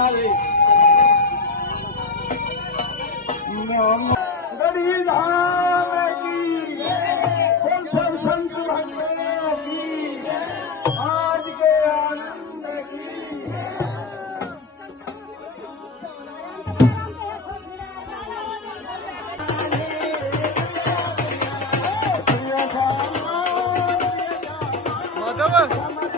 जावे गड़ी धाम की बोल सब संत भक्तों की आज के आनंद की माधव